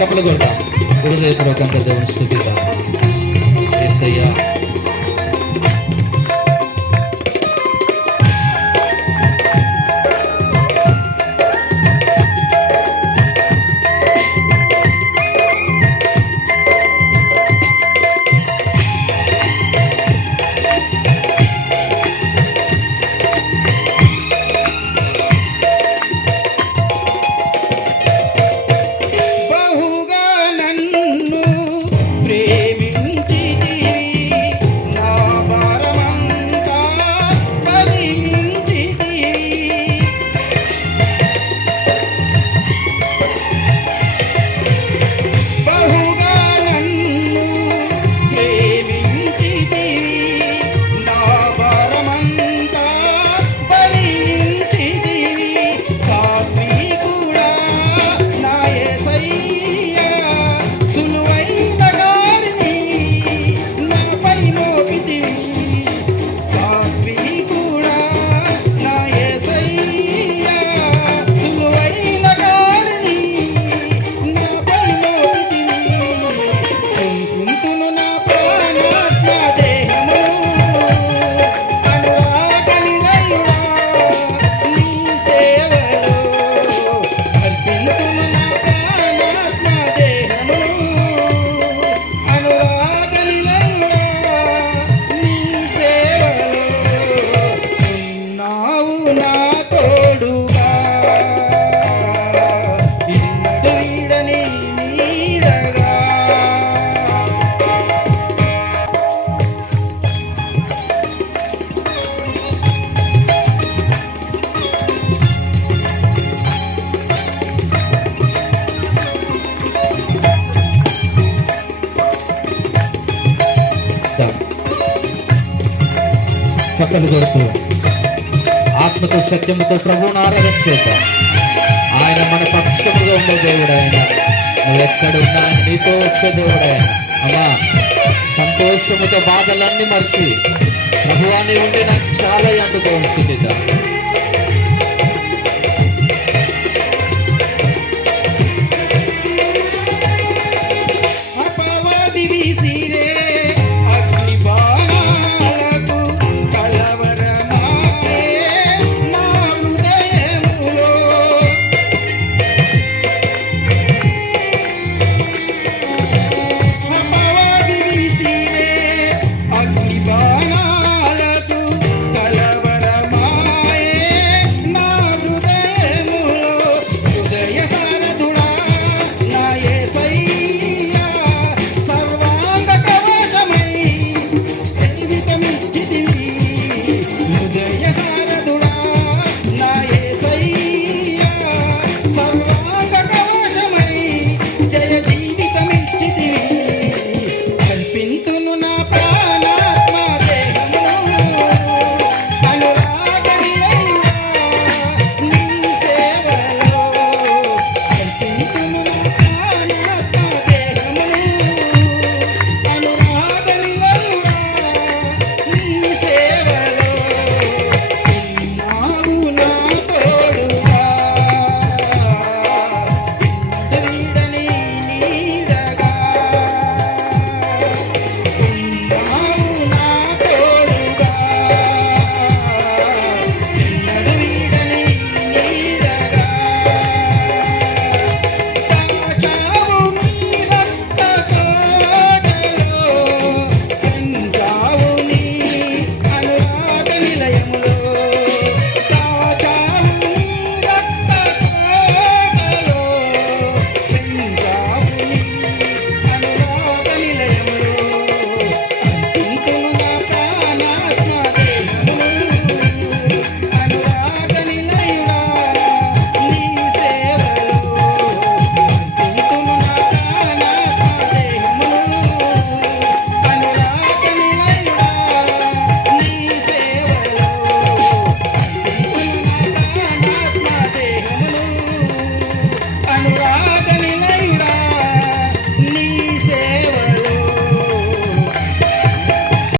చెప్పలు కొడతాం హృదయపూర్వకంగా దేవుని స్థుతిద్దాం ఏసయ్యా చక్కలు కొడుతూ ఆత్మతో సత్యముతో ప్రభువును ఆరాధన చేద్దాం. ఆయన మన పక్షముగా ఉండే దేవుడు ఆయన నువ్వు ఎక్కడున్నా నీతో వచ్చే దేవుడు ఆయన అమ్మా సంతోషముతో బాధలన్నీ మర్చి ప్రభువాన్ని ఉంటే నాకు చాలా అందుకో స్థితిద్దాం